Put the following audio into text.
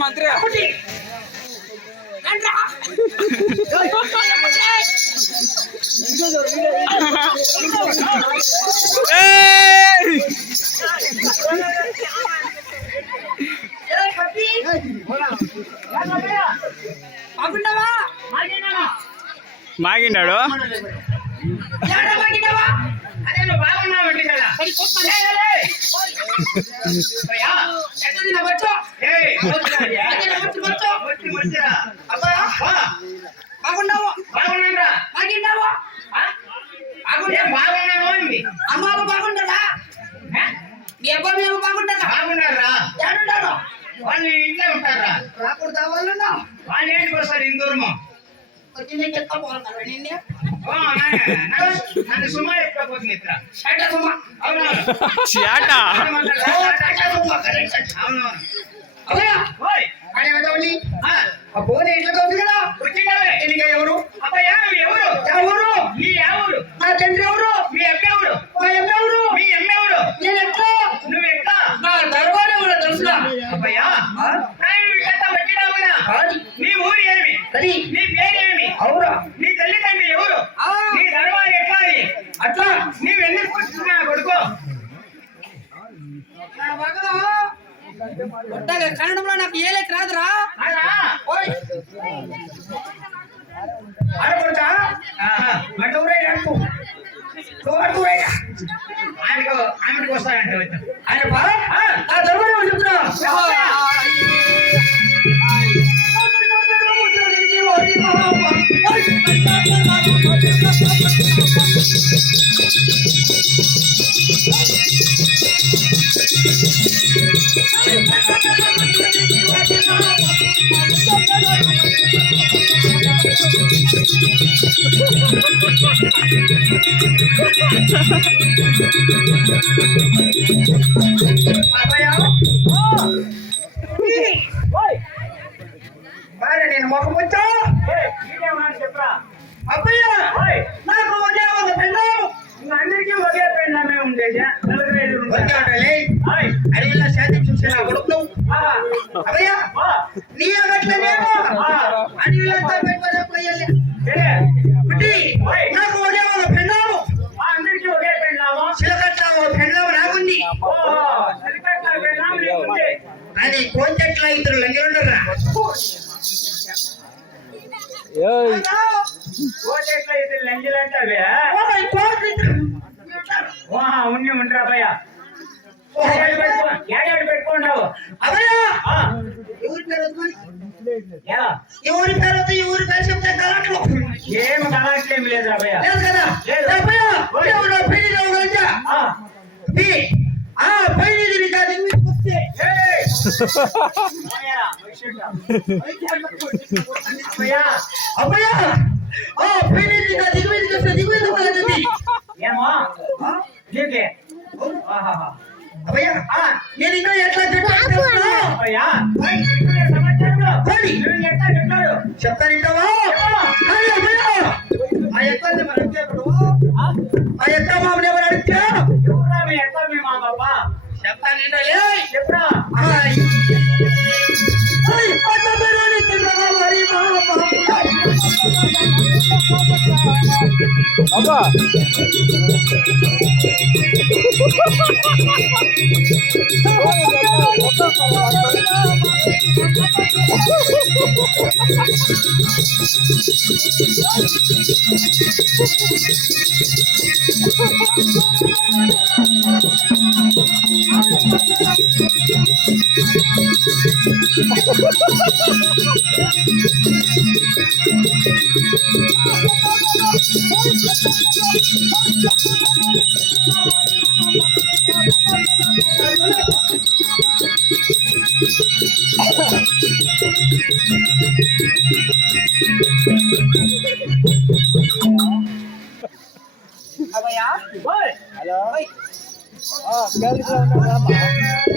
మంత్రి మాగిండాడు అమ్మ బాగుండదా మీ అబ్బాయి మేము బాగుంటుందా బాగున్నారా వాళ్ళు ఇంట్లో ఉంటారా రాకూడదా వాళ్ళు వాళ్ళు ఏంటికి వస్తారు ఇందూరము నన్ను సుమా ఎక్కకపోతుంది ఇത്ര అవును పోనీ ఇట్లా చదువు కదా వచ్చిండవే ఎన్నిక ఎవరు అబ్బయ్యా ఎవరు ఎవరు మీ ఎవరు నా తండ్రి ఎవరు మీ అమ్మెవరు మా ఎవరు మీ అమ్మెవరు నేను ఎట్లా నువ్వు ఎట్లా నా దర్బారే కూడా తెలుసురా అబ్బయ్యా వచ్చినావు కదా నీ ఊరు ఏమి సరే నీ పేరు ఏమి అవురా నీ తల్లిదండ్రులు ఎవరు నీ దర్బారు ఎట్లా అట్లా నీవు ఎందుకు కూర్చున్నా కొడుకో కన్నడంలో నాకు ఏలేక రాదురా ఆడకొడతా అటురే అడుగు ఆమెకు వస్తానంటే ఆయన బాగా నా దర్బారే చెప్తున్నా నేను మొక్కముచ్చా చెప్పరా అబ్బయ్య నాకు ఒకే ఒక పెళ్ళాం అందరికీ ఒకే పెళ్ళమే ఉండేది అడిగిన శాంతి చూసి నా కొడుకు అబ్బయ్య నీ అగట్లేమో అడిగినంతా పెట్టకపోయాలి నాకు ఒకే ఒక పెళ్ళాం అందరికీ ఒకే పెళ్ళాము చిలకట్ల ఒక పెళ్ళాం నాకుంది అది కోంచెట్ల ఇద్దరు లంగిరుండరా ఉన్ని ఉండరా భయ ఏడాడు పెట్టుకున్నావు ఎవరి తర్వాత ఎవరి పేరు చెప్తే కలాట్లు ఏం కలాట్లేం లేదురా భయ లేదు కదా పైన కాదు అబ్బయ్యా ఏమో అబ్బయ్యా నేను ఇంకా ఎట్లా అయ్యా సమాచారంలో ఎట్లా చెప్పాడు చెప్తానింటావా ఆ ఎక్క మామూలు ఎవరు అడిగా ఎట్లా మీ మా బాబా చెప్తానింటా చెప్పరా అబ్బా అయ్యా ఓయ్, హలో కేరళ